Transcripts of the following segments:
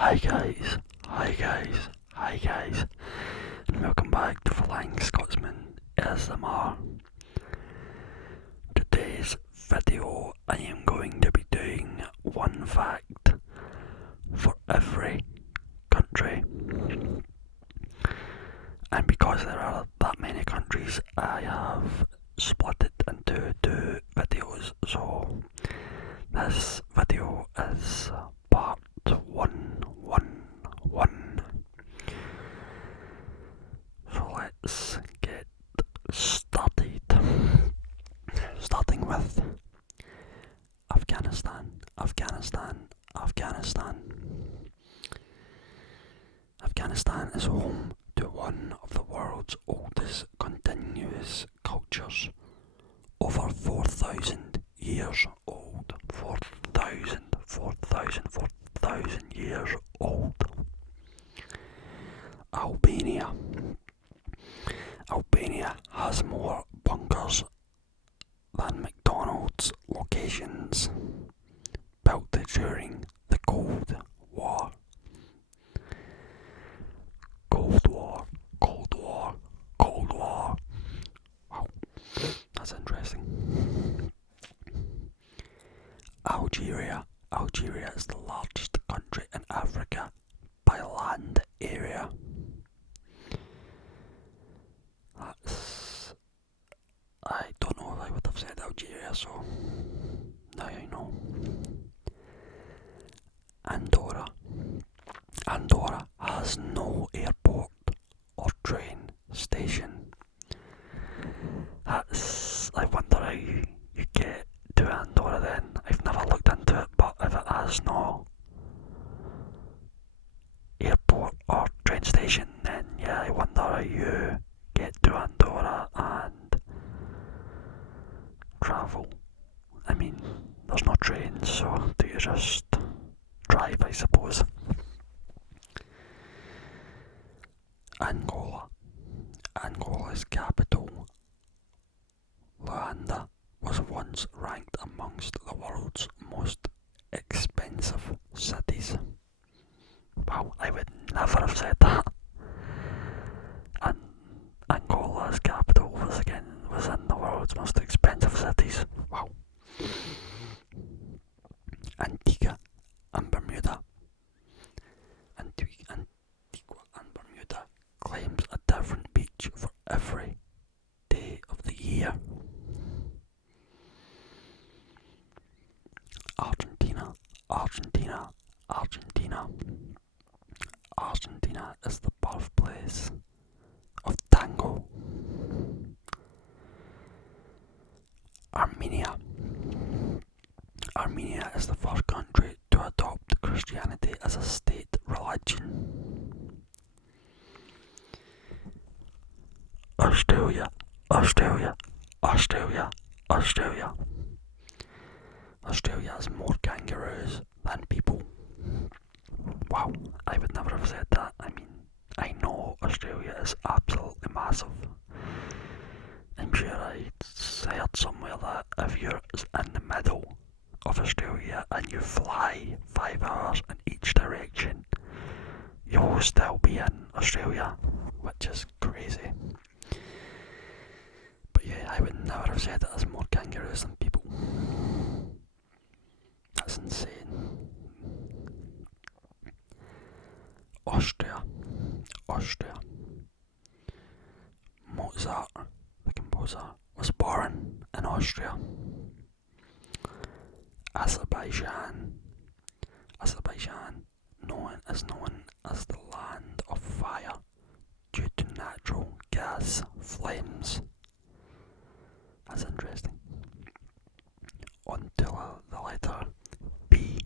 Hi guys, hi guys, hi guys, and welcome back to Flying Scotsman ASMR. Today's video I am going to be doing one fact for every country. And because there are that many countries, I have split it into two videos. So this video is part 111. So let's get started. Starting with Afghanistan. Afghanistan is home to one of the world's oldest continuous cultures, over 4,000 years old. 4,000 years old. Albania. Albania has more bunkers than McDonald's locations, built during the Cold War. Cold War. Wow, that's interesting. Algeria. Algeria is the largest country in Africa by land area. I don't know if I would have said Algeria, so now I know. Andorra. Andorra has no airport or train station. I wonder how you get to Andorra then. I've never looked into it, but if it has no airport or train station, then yeah, I wonder how you get to Andorra and travel. I mean, there's no trains, so do you just drive, I suppose? Angola. Angola's capital, Luanda, was once ranked amongst the world's most expensive cities. Wow, I would never have said that. And Angola's capital was in the world's most expensive cities. Wow. Antigua and Bermuda. Antigua and Bermuda claims a different beach for every day of the year. Argentina. Argentina is the birthplace of tango. Armenia is the first country to adopt Christianity as a state religion. Australia. Australia has more kangaroos than people. Wow, I would never have said that. I mean, I know Australia is absolutely massive. I'm sure I heard somewhere that if you're in the middle of Australia and you fly 5 hours in each direction, you will still be in Australia, which is crazy. But yeah, I would never have said that there's more kangaroos than people. That's insane. Austria. Mozart, the composer, was born in Austria. Azerbaijan is known as the land of fire due to natural gas flames. That's interesting. On to the letter B.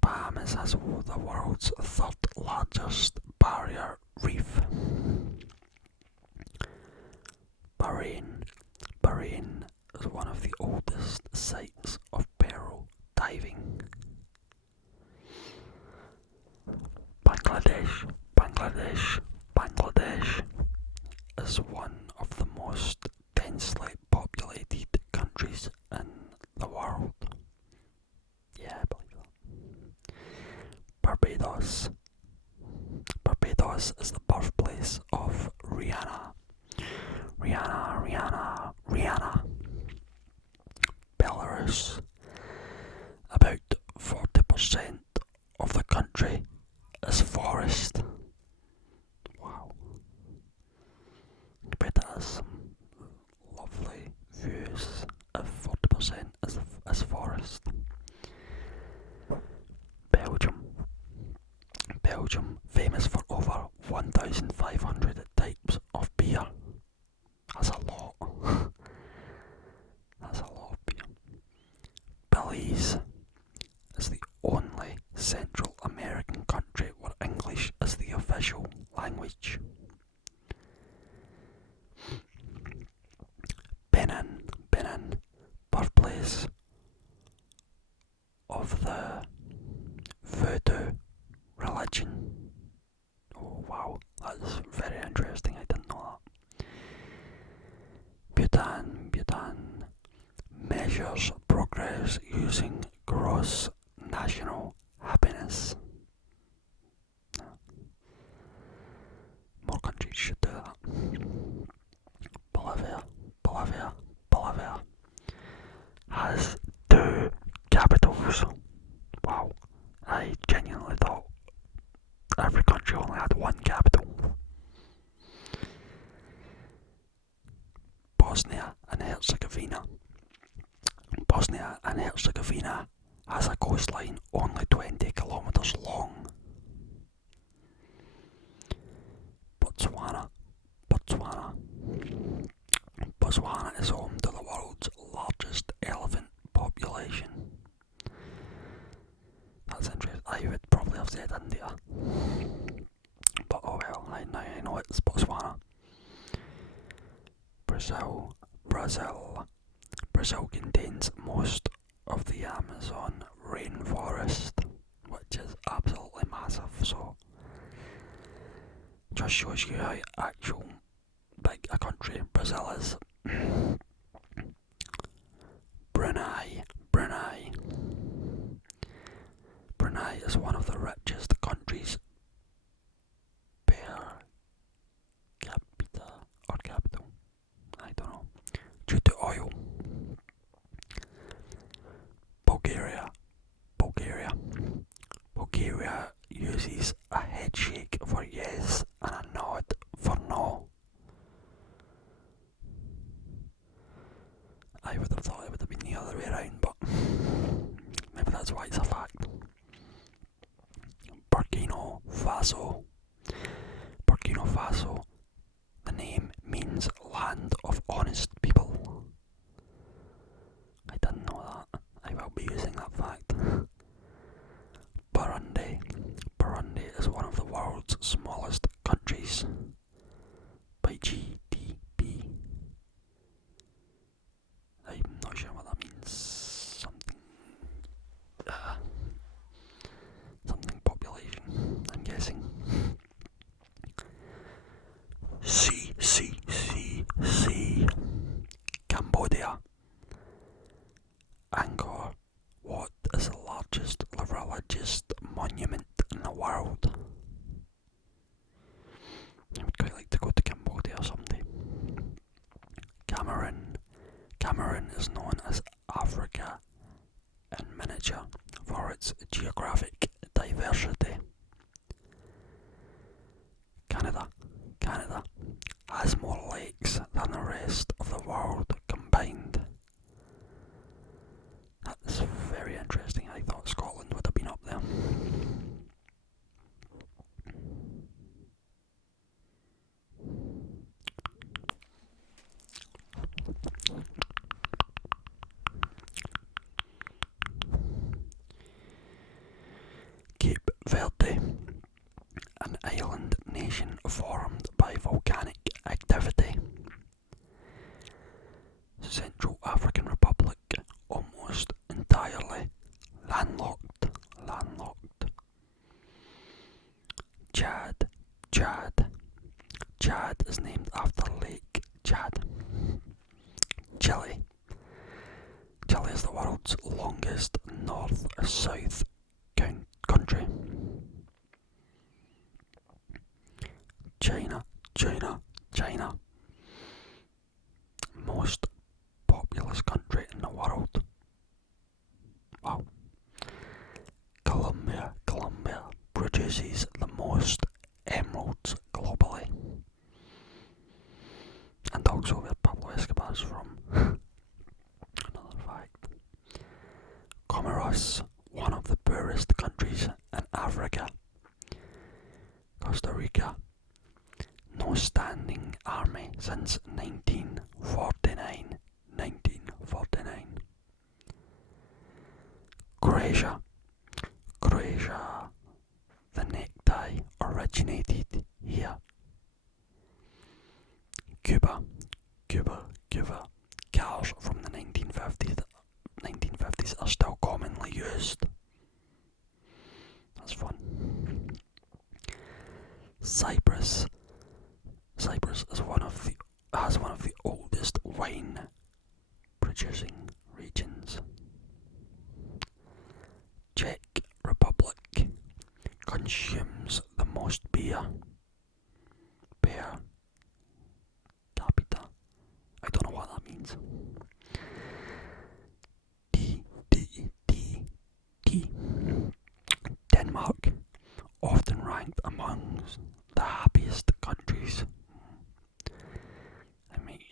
Bahamas has the world's third largest barrier reef. Bahrain is one of the oldest sites of pearl diving. Bangladesh is one of the most densely populated countries in the world. Barbados. Barbados is the birthplace of Rihanna. Rihanna. Belarus. About 40% of the country is forest. Wow. I bet that has some lovely views if 40% is forest. Belgium, famous for over 1,500 types of beer. That's a lot. That's a lot of beer. Belize is the only Central American country where English is the official language. Benin, birthplace of the Voodoo religion. Oh wow, that's very interesting, I didn't know that. Bhutan measures progress using gross national happiness. More countries should do that. Bolivia has 2 capitals. Wow, I genuinely thought every country only had 1 capital. Bosnia and Herzegovina has a coastline only 20 kilometres long. Botswana is home to the world's largest elephant population. That's interesting. I would probably have said India. But oh well, I know it's Botswana. Brazil contains most of the Amazon rainforest, which is absolutely massive, so just shows you how actual big a country Brazil is. Brunei is one of the richest countries per capita or capital, I don't know, due to oil. Bulgaria uses a head shake for yes and a nod for no. I would have thought it would have been the other way around, but maybe that's why it's a fact. Burkina Faso, the name means land of honest people. I didn't know that. I will be using that fact. Burundi is one of the world's smallest countries by GDP. I'm not sure what that means. Something population, I'm guessing. Cambodia. Angkor Wat is the largest religious monument in the world. I would quite like to go to Cambodia someday. Cameroon is known as Africa in miniature for its geographic diversity. Canada has more lakes than the rest of the world combined. That's very interesting. I thought Scotland would have been up there. Cape Verde, an island nation formed by volcanic activity. Central African Republic, almost entirely landlocked. Chad is named after Lake Chad. Chile is the world's longest north-south country. China, most populous country in the world. Wow. Colombia produces the most emeralds globally. And also where Pablo Escobar is from. Another fact. Comoros, one of the poorest countries in Africa. Costa Rica, no standing army since 1949. Croatia, the necktie originated here. Cuba, cars from the 1950s are still commonly used. That's fun. Cyprus has one of the oldest wine producing regions. Czech Republic consumes the most beer per capita. I don't know what that means. Denmark, often ranked amongst the happiest countries.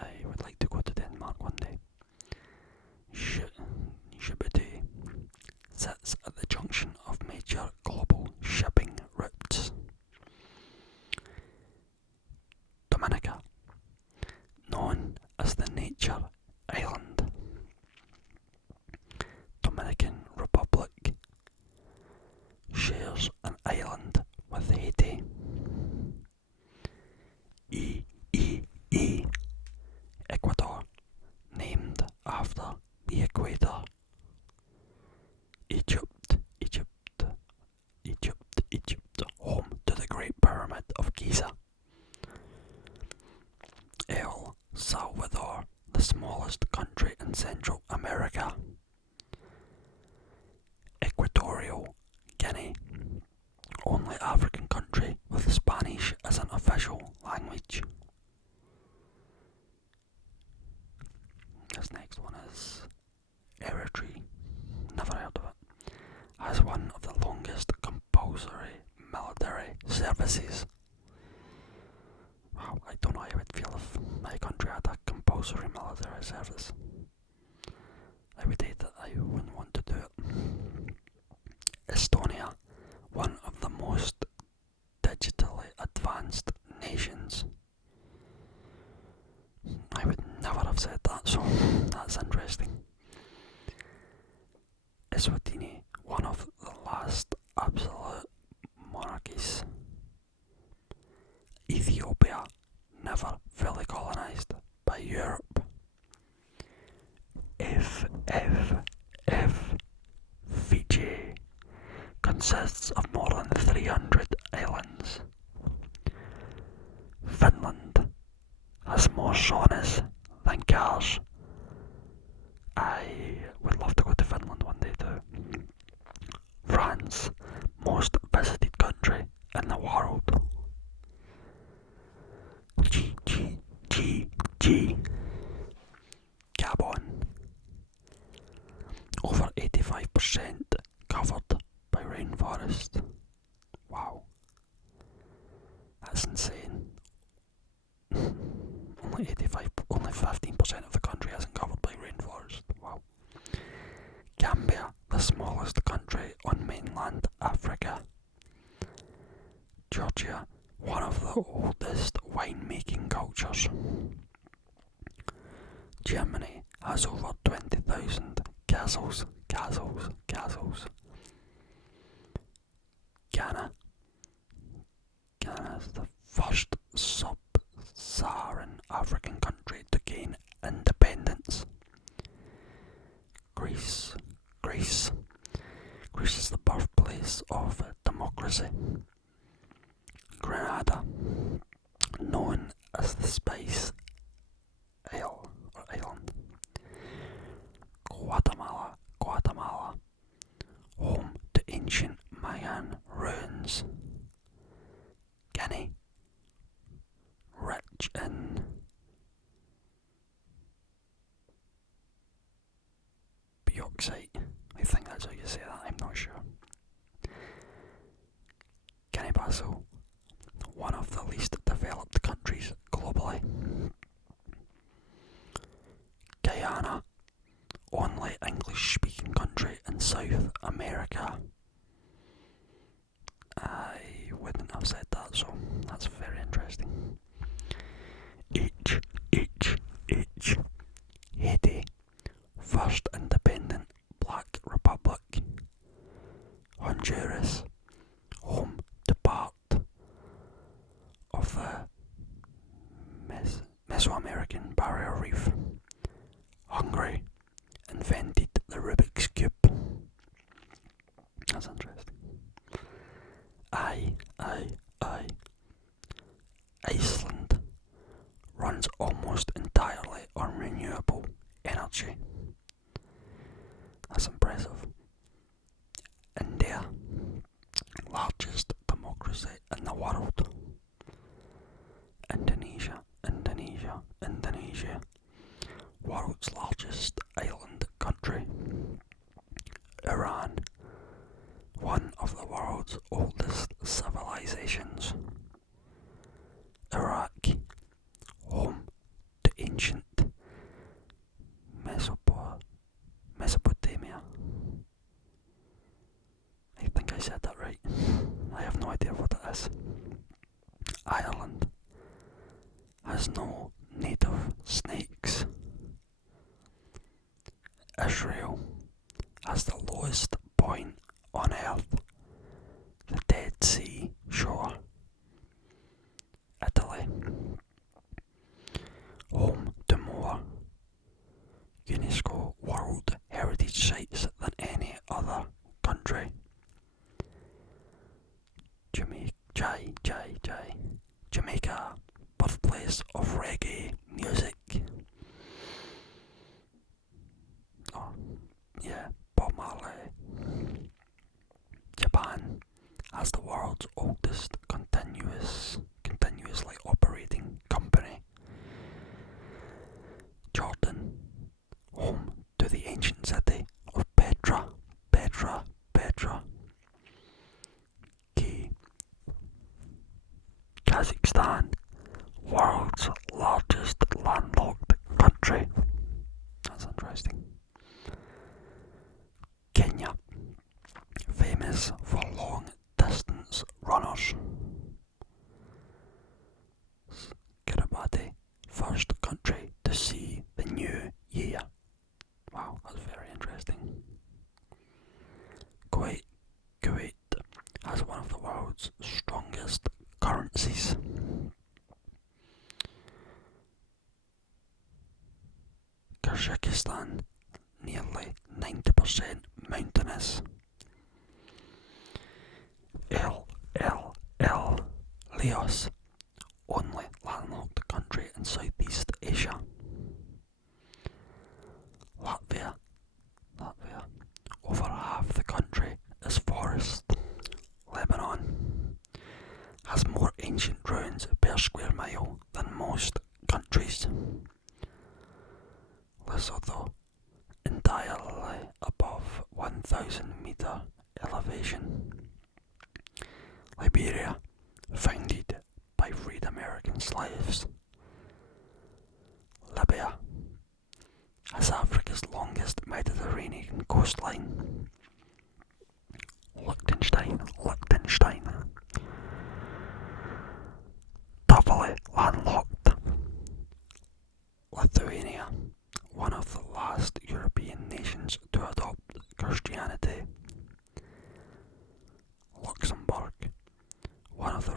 I would like to go to Denmark one day. Djibouti sits at the junction of major global shipping routes. Dominica, known as the Nature Island. Dominican Republic shares an island with Haiti. Ecuador, named after the equator. Egypt, home to the Great Pyramid of Giza. El Salvador, the smallest country in Central America. Equatorial Guinea, only African country with Spanish as an official language. This next one is Eritrea. Never heard of it. Has one of the longest compulsory military services. Wow, I don't know how I would feel if my country had a compulsory military service. I would hate it. I wouldn't want to do it. Estonia, one of the most digitally advanced nations. I would never have said that, so that's interesting. Eswatini, one of the last absolute monarchies. Ethiopia, never fully colonized by Europe. Fiji consists of more than 300 islands. Finland has more saunas than cars. I would love to go to Finland one day too. France, most visited country in the world. Gabon, over 85% covered by rainforest. Wow, that's insane. Only 15% of the country isn't covered by rainforest. Wow. Gambia, the smallest country on mainland Africa. Georgia, one of the oldest winemaking cultures. Germany has over 20,000 castles. Ghana is the first sub-Saharan African country to gain independence. Greece is the birthplace of democracy. Grenada, known as the Spice Island. Guatemala, home to ancient Mayan ruins. Guinea, bauxite. I think that's how you say that, I'm not sure. Guinea-Bissau, one of the least developed countries globally. Guyana, only English-speaking country in South America. I wouldn't have said that, so that's very interesting. Haiti, first independent black republic. Honduras, home to part of the Mesoamerican Barrier Reef. Hungary, invented the Rubik's Cube. That's interesting. Iceland runs almost entirely on renewable energy. That's impressive. India, largest democracy in the world. Indonesia, world's largest island country. Iran, one of the world's oldest civilizations. Iraq, home to ancient Mesopotamia. I think I said that right. I have no idea what it is. Ireland has no native snakes. Israel has the lowest point on Earth, the Dead Sea shore. Italy, home to more UNESCO World Heritage Sites than any other country. Jamaica, birthplace of reggae music. Oh, yeah, Bob Marley. Japan has the world's oldest continuously operating company. Jordan, home to the ancient city of Petra. Kazakhstan, world's largest landlocked country. That's interesting. Kenya, famous for long distance runners. Kiribati, first country to see the new year. Wow, that's very interesting. Kuwait has one of the world's strongest currencies. Kyrgyzstan, nearly 90% mountainous. Laos, only landlocked country in Southeast Asia. Latvia, over half the country is forest. Lebanon has more ancient ruins per square mile than most countries. Lesotho, entirely above 1,000 meter elevation. Liberia, founded by freed American slaves. Libya has Africa's longest Mediterranean coastline. Liechtenstein, doubly landlocked. Lithuania, one of the last European nations to adopt Christianity. Luxembourg, one of the